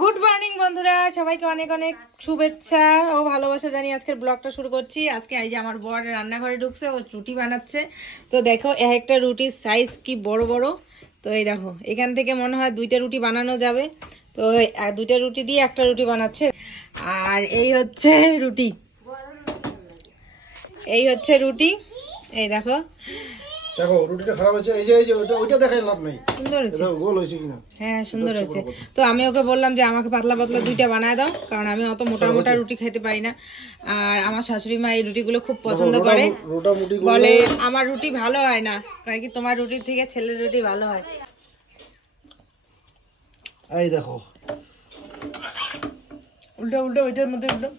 Good morning বন্ধুরা। সবাইকে অনেক অনেক শুভেচ্ছা ও ভালোবাসা জানি আজকের ব্লগটা শুরু করছি। আজকে এই যে আমার বর রান্নাঘরে ঢুকছে, ও রুটি বানাচ্ছে। তো দেখো, এক একটা রুটির সাইজ কি বড় বড়। তো এই দেখো, এখান থেকে মনে হয় দুইটা রুটি বানানো যাবে। তো দুইটা রুটি দিয়ে একটা রুটি বানাচ্ছে। আর এই হচ্ছে রুটি। এই হচ্ছে রুটি। এই দেখো দেখো রুটিটা খারাপ হয়েছে। এই যে এই যে ওটা ওইটা দেখাই লাভ নাই। সুন্দর দেখো গোল হয়েছে কিনা? হ্যাঁ সুন্দর হয়েছে। তো আমি ওকে বললাম যে আমাকে পাতলা পাতলা দুইটা বানায় দাও কারণ আমি অত মোটা মোটা রুটি খেতে পারি না। আর আমার শাশুড়ি মা এই রুটিগুলো খুব পছন্দ করে। বলে আমার রুটি ভালো হয় না। কারণ কি তোমার রুটির থেকে ছেলের রুটি ভালো হয়? এই দেখো। উল্টো উল্টো ওইটার মধ্যে উল্টো।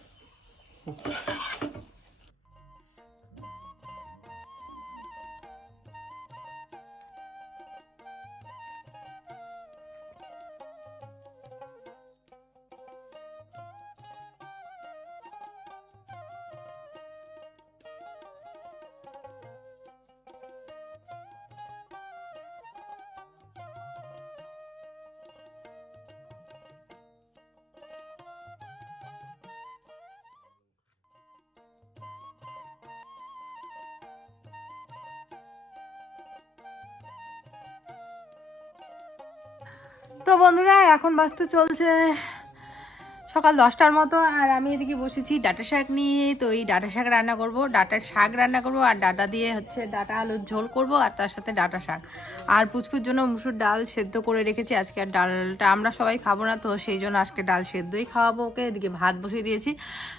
তো বন্ধুরা, এখন বাজতে চলছে সকাল দশটার মতো, আর আমি এদিকে বসেছি ডাটা শাক নিয়ে। তো এই ডাটা শাক রান্না করব। ডাটার শাক রান্না করব, আর ডাটা দিয়ে হচ্ছে ডাটা আলুর ঝোল করব, আর তার সাথে ডাটা শাক। আর পুচকুর জন্য মুসুর ডাল সেদ্ধ করে রেখেছি। আজকে আর ডালটা আমরা সবাই খাব না, তো সেই জন্য আজকে ডাল সেদ্ধই খাওয়াবো ওকে। এদিকে ভাত বসিয়ে দিয়েছি।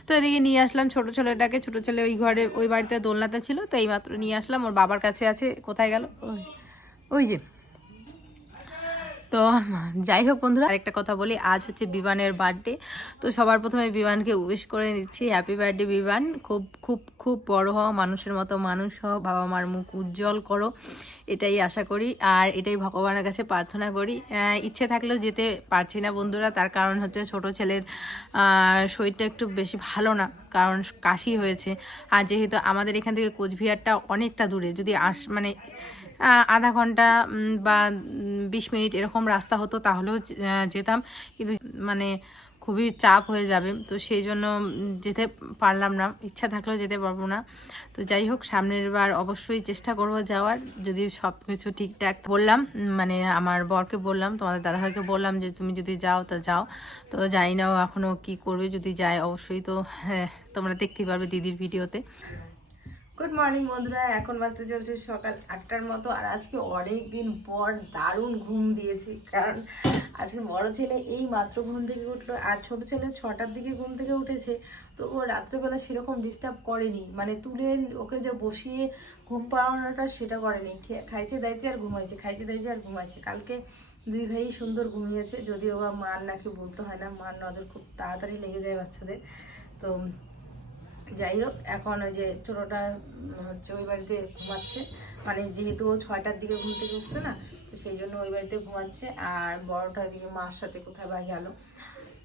তো এদিকে নিয়ে আসলাম ছোট ছেলেটাকে। ছোট ছেলে ওই ঘরে, ওই বাড়িতে দোলনাতে ছিল, তো এইমাত্র নিয়ে আসলাম। ওর বাবার কাছে আছে, কোথায় গেল? ওই যে। তো যাই হোক বন্ধুরা, আরেকটা কথা বলি, আজ হচ্ছে বিমানের বার্থডে তো সবার প্রথমে বিমানকে উইশ করে নিচ্ছি হ্যাপি বার্থডে বিমান খুব খুব খুব বড় হও, মানুষের মতো মানুষ হও বাবা মার মুখ উজ্জ্বল করো, এটাই আশা করি। আর এটাই ভগবানের কাছে প্রার্থনা করি। ইচ্ছে থাকলেও যেতে পারছি না বন্ধুরা, তার কারণ হচ্ছে ছোট ছেলের শরীরটা একটু বেশি ভালো না, কারণ কাশি হয়েছে। আর যেহেতু আমাদের এখান থেকে কোচবিহারটা অনেকটা দূরে, যদি আস মানে আধা ঘণ্টা বা বিশ মিনিট এরকম রাস্তা হতো, তাহলেও যেতাম। কিন্তু মানে খুবই চাপ হয়ে যাবে। তো সেই জন্য যেতে পারলাম না। ইচ্ছা থাকলেও যেতে পারব না। তো যাই হোক, সামনের বার অবশ্যই চেষ্টা করব যাওয়ার। যদি সব কিছু ঠিকঠাক বললাম মানে আমার বরকে বললাম, তোমাদের দাদাভাইকে বললাম যে, তুমি যদি যাও, তো যাও। তো জানি না এখনও কী করবে। যদি যায়, অবশ্যই তো হ্যাঁ তোমরা দেখতেই পারবে দিদির ভিডিওতে। গুড মর্নিং বন্ধুরা। এখন বাজতে চলছে সকাল আটটার মতো, আর আজকে অনেক দিন পর দারুণ ঘুম দিয়েছি, কারণ আজকে বড় ছেলে এই মাত্র ঘুম থেকে উঠল, আর ছোট ছেলে ছটার দিকে ঘুম থেকে উঠেছে, তো ও রাত্রেবেলা সেরকম ডিস্টার্ব করেনি। মানে তুলে ওকে যে বসিয়ে ঘুম পাড়ানোটা সেটা করেনি। খাইছে, দাইছে, আর ঘুমাইছে, খাইছে, দাইছে, আর ঘুমাইছে। কালকে দুই ভাই সুন্দর ঘুমিয়েছে, যদিও বা মার নাকি বলতে হয় না, মার নজর খুব তাড়াতাড়ি লেগে যায় বাচ্চাদের। তো যাই হোক এখন ওই যে ছোটোটা হচ্ছে ওই বাড়িতে ঘুমাচ্ছে। মানে যেহেতু ও ছয়টার দিকে ঘুম থেকে উঠছে না, তো সেই জন্য ওই বাড়িতে ঘুমাচ্ছে। আর বড়টা এদিকে মার সাথে কোথায় বা গেল।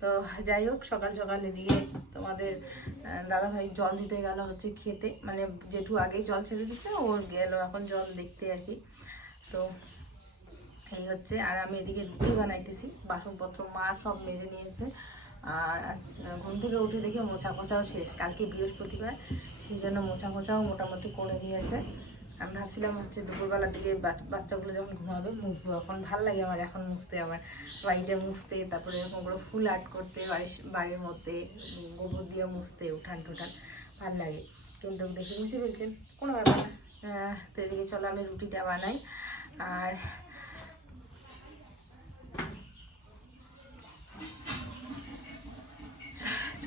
তো যাই হোক সকাল সকাল এদিকে তোমাদের দাদাভাই জল দিতে গেল হচ্ছে খেতে। মানে জেঠু আগেই জল ছেড়ে দিচ্ছে ও গেল এখন জল দেখতে আর কি। তো এই হচ্ছে, আর আমি এদিকে রুটি বানাইতেছি, বাসনপত্র মা সব মেজে নিয়েছে। আর ঘুম থেকে উঠে দেখে মোছা মোছাও শেষ। কালকে বৃহস্পতিবার, সেই জন্য মোছা মোছাও মোটামুটি করে নিয়েছে। আমি ভাবছিলাম হচ্ছে দুপুরবেলার দিকে বাচ্চাগুলো যখন ঘুমাবে মুছবো। এখন ভালো লাগে আমার এখন মুছতে, আমার বাড়িটা মুছতে, তারপরে এরকম ফুল আর্ট করতে, বাড়ির বাড়ির মধ্যে গোবর দিয়ে মুছতে, উঠান টুঠান, ভালো লাগে। কিন্তু দেখে মুছে ফেলছে, কোনো ব্যাপার না। তো এদিকে চলো আমি রুটিটা বানাই। আর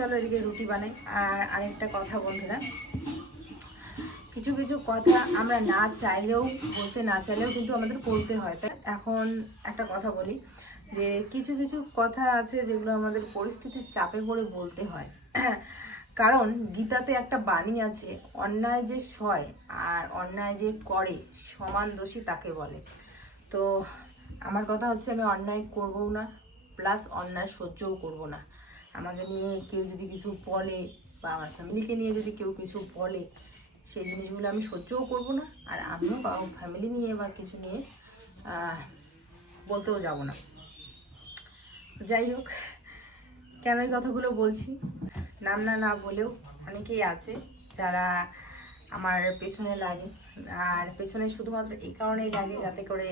চলো এদিকে রুটি বানাই। আর আরেকটা কথা বন্ধুরা, কিছু কিছু কথা আমরা না চাইলেও, বলতে না চাইলেও কিন্তু আমাদের বলতে হয়। তাই এখন একটা কথা বলি, যে কিছু কিছু কথা আছে যেগুলো আমাদের পরিস্থিতির চাপে পড়ে বলতে হয়। কারণ গীতাতে একটা বাণী আছে, অন্যায় যে সয় আর অন্যায় যে করে, সমান দোষী তাকে বলে। তো আমার কথা হচ্ছে আমি অন্যায় করবও না প্লাস অন্যায় সহ্যও করব না। আমাকে নিয়ে কেউ যদি কিছু বলে বা আমার ফ্যামিলিকে নিয়ে যদি কেউ কিছু বলে, সেই জিনিসগুলো আমি সহ্যও করব না আর আমিও বা ফ্যামিলি নিয়ে বা কিছু নিয়ে বলতেও যাব না। যাই হোক, কেন এই কথাগুলো বলছি? নাম না না বলেও অনেকেই আছে যারা আমার পেছনে লাগে। আর পেছনে শুধুমাত্র এই কারণেই লাগে যাতে করে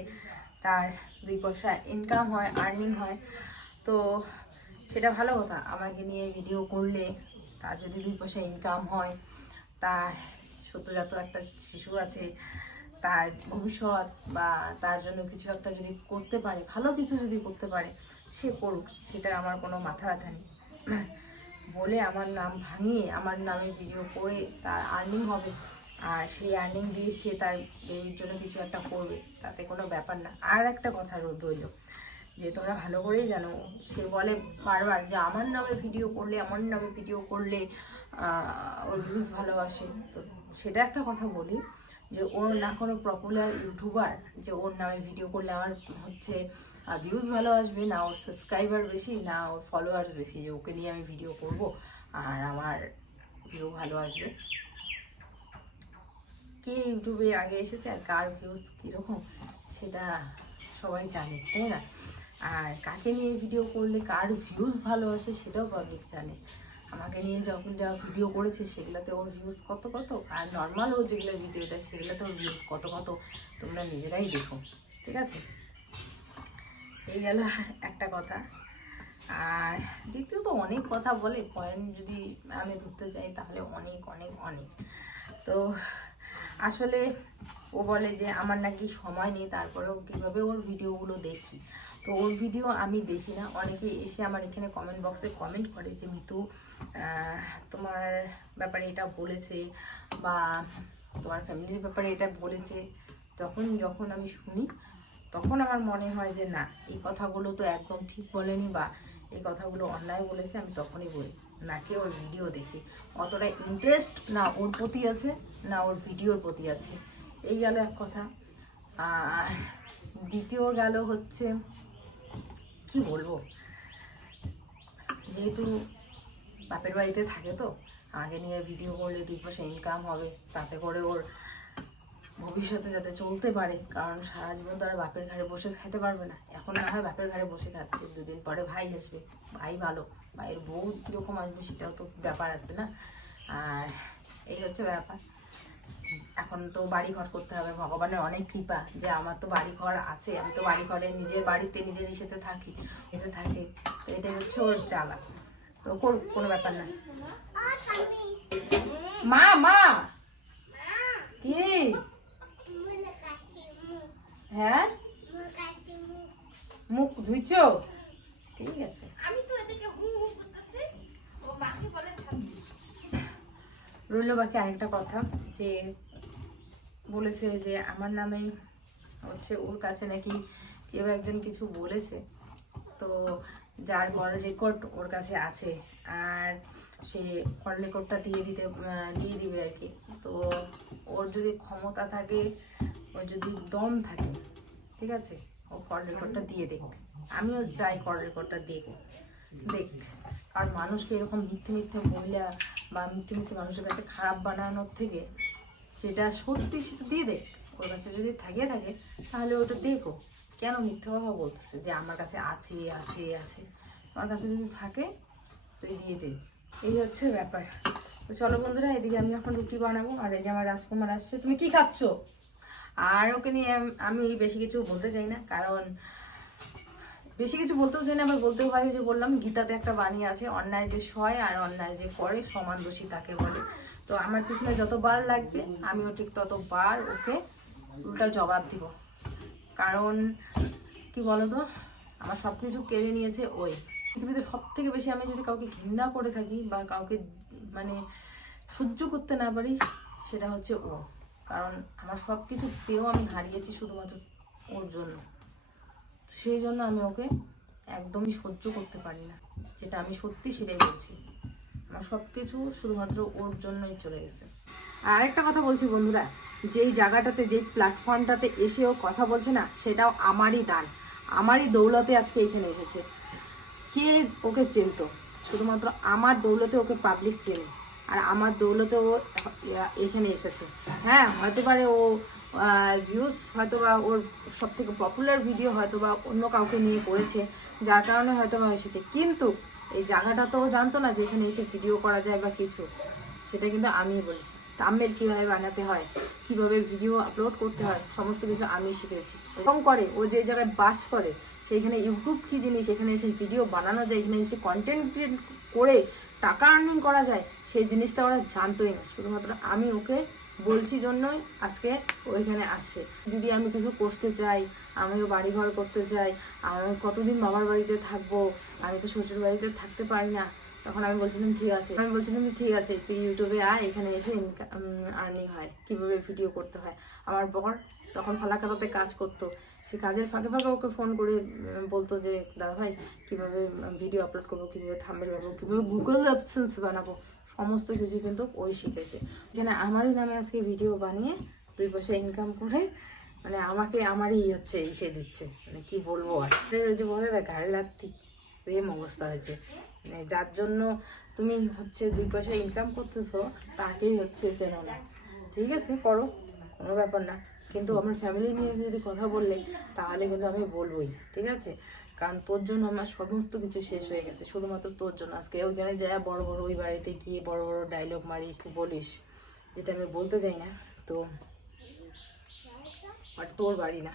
তার দুই পয়সা ইনকাম হয় আর্নিং হয়। তো সেটা ভালো কথা। আমাকে নিয়ে ভিডিও করলে তার যদি দুই পয়সা ইনকাম হয়, তার সদ্যজাত একটা শিশু আছে, তার ভবিষ্যৎ বা তার জন্য কিছু একটা যদি করতে পারে, ভালো কিছু যদি করতে পারে, সে করুক, সেটা আমার কোনো মাথা ব্যথা নেই। বলে আমার নাম ভাঙিয়ে, আমার নামে ভিডিও করে তার আর্নিং হবে। আর সেই আর্নিং দিয়ে সে তার বেবির জন্য কিছু একটা করবে, তাতে কোনো ব্যাপার না। আর একটা কথা রইল যে তোমরা ভালো করেই জানো। সে বলে বারবার যে, আমার নামে ভিডিও করলে, আমার নামে ভিডিও করলে ওর ভিউজ ভালোবাসে। তো সেটা একটা কথা বলি যে ওর না কোনো পপুলার ইউটিউবার যে, ওর নামে ভিডিও করলে আমার হচ্ছে ভিউজ ভালো আসবে না ওর সাবস্ক্রাইবার বেশি, না ওর ফলোয়ার্স বেশি যে, ওকে নিয়ে আমি ভিডিও করব আর আমার ভিউ ভালো আসবে কে ইউটিউবে আগে এসেছে আর কার ভিউজ কীরকম, সেটা সবাই জানে, তাই না? আর কাকে নিয়ে ভিডিও করলে কার ভিউজ ভালো আসে সেটাও পাবলিক জানে। আমাকে নিয়ে যখন যা ভিডিও করেছে সেগুলোতে ওর ভিউজ কত কত? আর নর্মাল ও যেগুলো ভিডিও দেয় সেগুলোতে ওর ভিউজ কত কত? তোমরা নিজেরাই দেখো, ঠিক আছে? এই গেল একটা কথা। আর দ্বিতীয়ত অনেক কথা বলে পয়েন্ট যদি আমি ধরতে চাই তাহলে অনেক অনেক অনেক। তো আসলে ও বলে যে আমার নাকি সময় নেই, তারপরেও কীভাবে ওর ভিডিওগুলো দেখি? তো ওর ভিডিও আমি দেখি না। অনেকে এসে আমার এখানে কমেন্ট বক্সে কমেন্ট করে যে, মিতু তোমার ব্যাপারে এটা বলেছে বা তোমার ফ্যামিলির ব্যাপারে এটা বলেছে। তখন যখন আমি শুনি, তখন আমার মনে হয় যে, না, এই কথাগুলো তো একদম ঠিক বলেনি বা এই কথাগুলো অন্যায় বলেছে। আমি তখনই বলি নাকি ওর ভিডিও দেখি? অতটা ইন্টারেস্ট না ওর প্রতি আছে, না ওর ভিডিওর প্রতি আছে। এই গেল এক কথা। আর দ্বিতীয় গেল হচ্ছে, কি বলব? যেহেতু বাপের বাড়িতে থাকে তো আমাকে নিয়ে ভিডিও করলে দুই পয়সা ইনকাম হবে, তাতে করে ওর ভবিষ্যতে যাতে চলতে পারে, কারণ সারা জীবন তো আর বাপের ঘাড়ে বসে খাইতে পারবে না। এখন না হয় বাপের ঘাড়ে বসে খাচ্ছে, দুদিন পরে ভাই আসবে, ভাই ভালো, ভাইয়ের বউ কীরকম আসবে সেটাও তো ব্যাপার আছে না? আর এই হচ্ছে ব্যাপার। এখন তো বাড়ি ঘর করতে হবে ভগবানের অনেক কৃপা যে আমার তো বাড়ি ঘর আছে আমি তো বাড়ি ঘরে নিজের বাড়িতে নিজের ইসেতে থাকি এতে থাকি তো এটাই হচ্ছে ওর জ্বালা। তো করুক কোনো ব্যাপার না। মা মা! কি? হ্যাঁ? মুখ ধুইছ? ঠিক আছে। আমি তো এদিকে হু হু করতেছি। ও মাকে বলে রইল বাকি আরেকটা কথা যে বলেছে যে আমার নামে হচ্ছে ওর কাছে নাকি কেউ একজন কিছু বলেছে। তো যার কল রেকর্ড ওর কাছে আছে আর সে কল রেকর্ডটা দিয়ে দিতে দিয়ে দিবে আর কি। তো ওর যদি ক্ষমতা থাকে, ওর যদি দম থাকে, ঠিক আছে, ও কল রেকর্ডটা দিয়ে দেখ আমিও চাই কল রেকর্ডটা দেখ দেখ কারণ মানুষকে এরকম মিথ্যে মিথ্যে মহিলা বা মিথ্যে মিথ্যে মানুষের কাছে খারাপ বানানোর থেকে যেটা সত্যি সেটা দিয়ে দেখ ওর কাছে যদি থাকে থাকে, তাহলে ওটা দেখো। কেন মিথ্যে কথা বলতেছে? যে আমার কাছে আছে আছে আছে। আমার কাছে যদি থাকে তুই দিয়ে দে। এই হচ্ছে ব্যাপার। তো চলো বন্ধুরা, এদিকে আমি এখন রুটি বানাবো। আর এই যে আমার রাজকুমার আসছে। তুমি কি খাচ্ছ? আর ওকে নিয়ে আমি বেশি কিছু বলতে চাই না। কারণ বেশি কিছু বলতেও চাই না, আবার বলতেও হয় যে বললাম, গীতাতে একটা বাণী আছে, অন্যায় যে সয় আর অন্যায় যে করে, সমান দোষী তাকে বলে। তো আমার পিছনে যতবার লাগবে, আমিও ঠিক ততবার ওকে উল্টা জবাব দিব। কারণ, কি বলতো, আমার সব কিছু কেড়ে নিয়েছে ওই। পৃথিবীতে সব থেকে বেশি আমি যদি কাউকে ঘৃণা করে থাকি বা কাউকে মানে সহ্য করতে না পারি, সেটা হচ্ছে ও। কারণ আমার সব কিছু পেয়েও আমি হারিয়েছি শুধুমাত্র ওর জন্য। সেই জন্য আমি ওকে একদমই সহ্য করতে পারি না। যেটা আমি সত্যি সেটাই বলছি। সব কিছু শুধুমাত্র ওর জন্যই চলে গেছে। আর আরেকটা কথা বলছি বন্ধুরা, যেই জায়গাটাতে, যেই প্ল্যাটফর্মটাতে এসে ও কথা বলছে না, সেটাও আমারই দান। আমারই দৌলতে আজকে এখানে এসেছে। কে ওকে চিনতো? শুধুমাত্র আমার দৌলতে ওকে পাবলিক চেনে। আর আমার দৌলতে ও এখানে এসেছে। হ্যাঁ হতে পারে ও ভিউজ হয়তো বা ওর সব থেকে পপুলার ভিডিও হয়তো বা অন্য কাউকে নিয়ে করেছে, যার কারণে হয়তো বা এসেছে। কিন্তু এই জায়গাটা তো জানতো না যে এখানে এসে ভিডিও করা যায় বা কিছু। সেটা কিন্তু আমিই বলছি। থাম্বনেল কীভাবে বানাতে হয়, কীভাবে ভিডিও আপলোড করতে হয়, সমস্ত কিছু আমি শিখেছি। এবং করে ও যে জায়গায় বাস করে, সেইখানে ইউটিউব কী জিনিস, এখানে এসে ভিডিও বানানো যায়, এখানে এসে কন্টেন্ট ক্রিয়েট করে টাকা আর্নিং করা যায়, সেই জিনিসটা ওরা জানতোই না। শুধুমাত্র আমি ওকে বলছি জন্যই আজকে ওইখানে আসছে। দিদি, আমি কিছু করতে চাই আমিও বাড়ি ঘর করতে চাই, আমি কতদিন বাবার বাড়িতে থাকব, আমি তো শ্বশুর বাড়িতে থাকতে পারি না। তখন আমি বলছিলাম, ঠিক আছে। আমি বলছিলাম যে, ঠিক আছে, তুই ইউটিউবে আয়, এখানে এসে ইনকাম আর্নিং হয়, কীভাবে ভিডিও করতে হয়। আমার বর তখন ফালাকাটাতে কাজ করতো। সে কাজের ফাঁকে ফাঁকে ওকে ফোন করে বলতো যে, দাদা ভাই, কীভাবে ভিডিও আপলোড করব, কীভাবে থাম্বেল বানাবো, কীভাবে গুগল অ্যাপসেন্স বানাবো? সমস্ত কিছু কিন্তু ওই শিখেছে। এখানে আমারই নামে আজকে ভিডিও বানিয়ে দুই পয়সা ইনকাম করে মানে আমাকে আমারই হচ্ছে ইসে দিচ্ছে। মানে কি বলব আর। ওই যে বলে না ঘাড়ে লাগতি। সেম অবস্থা হয়েছে। মানে যার জন্য তুমি হচ্ছে দুই পয়সা ইনকাম করতেছো, তাকেই হচ্ছে চেনো না। ঠিক আছে, করো, কোনো ব্যাপার না। কিন্তু আমার ফ্যামিলি নিয়ে যদি কথা বললে, তাহলে কিন্তু আমি বলবোই। ঠিক আছে? কারণ তোর জন্য আমার সমস্ত কিছু শেষ হয়ে গেছে। শুধুমাত্র তোর জন্য। আজকে ওইখানে যা বড় বড় ওই বাড়িতে গিয়ে বড় বড় ডায়লগ মারিস, বলিস, যেটা আমি বলতে চাই না, তো বাট তোর বাড়ি না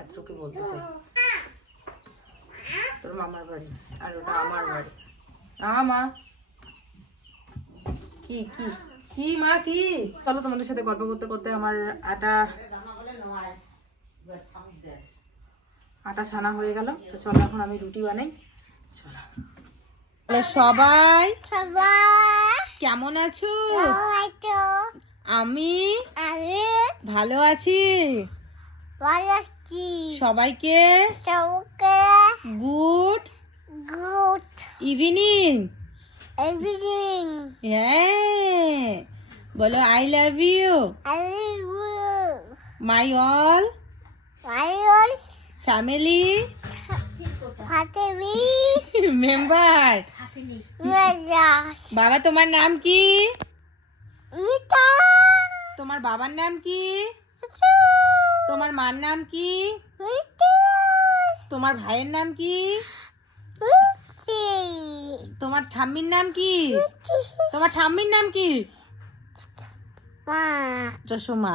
এতটুকু বলতে চাই। তোর মামার বাড়ি আর ওটা আমার বাড়ি। মা। কি কি কি মা কি? চলো তোমাদের সাথে গল্প করতে করতে আমার আটা আটা ছানা হয়ে গেল। তো চলো এখন আমি রুটি বানাই। চলো। সবাই সবাই। কেমন আছো? আমি আমি ভালো আছি। সবাইকে গুড গুড ইভিনিং। এভরিথিং হ্যাঁ বলো I love you I will my all I will family be member বাবা তোমার নাম কি? তোমার বাবার নাম কি? তোমার মার নাম কি? তোমার ভাইয়ের নাম কি? তোমার ঠাম্মির নাম কি? তোমার ঠাম্মির নাম কি? চশমা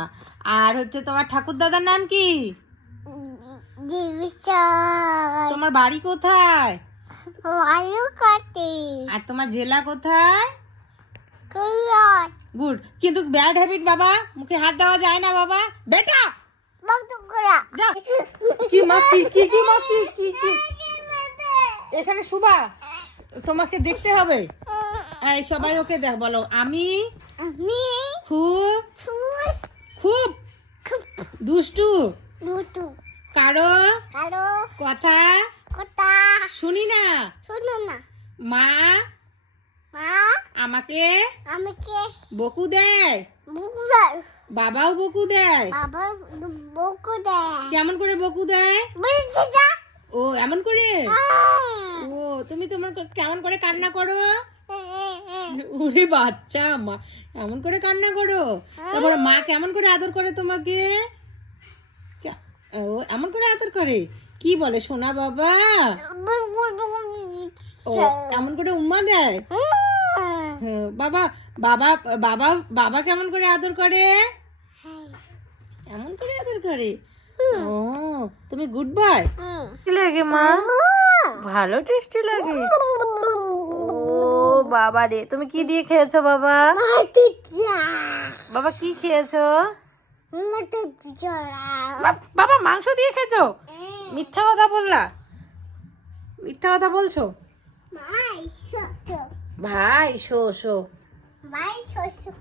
আর হচ্ছে তোমার ঠাকুর দাদার নাম কি? তোমার বাড়ি কোথায়? আর তোমার জেলা কোথায়? গুড। কিন্তু ব্যাড হ্যাবিট বাবা মুখে হাত দেওয়া যায় না বাবা। বেটা কি মা কি কি কি মা কি কি? কি এখানে শুবা তোমাকে দেখতে হবে। এই সবাই ওকে দেখ বলো আমি খুব খুব দুষ্টু। দুটু কারও কালো কথা কথা শুনি না। শুনো না। মা মা আমাকে আমাকে বকু দেয়। বুকুদার বাবাও বকু দেয়। বাবা বকু দে কেমন করে বকু দেয়? ও এমন করে? ও তুমি তোমার কেমন করে কান্না করো? ওরে বাচ্চা মা এমন করে কান্না করো? তারপরে মা কেমন করে আদর করে তোমাকে? ও এমন করে আদর করে? কি বলে সোনা বাবা? ও এমন করে উম্মা দেয়? হ্যাঁ, বাবা বাবা বাবা বাবা কেমন করে আদর করে? এমন করে আদর করে ও তুমি গুড বাই কি লাগে মা? ভালো টেস্টি লাগে। ও বাবা রে তুমি কি দিয়ে খেয়েছো বাবা? বাবা কি খেয়েছো? বা- বাবা মাংস দিয়ে খেয়েছো? মিথ্যা কথা বললা। মিথ্যা কথা বলছো? ভাই শো শো। ভাই শ্বশুর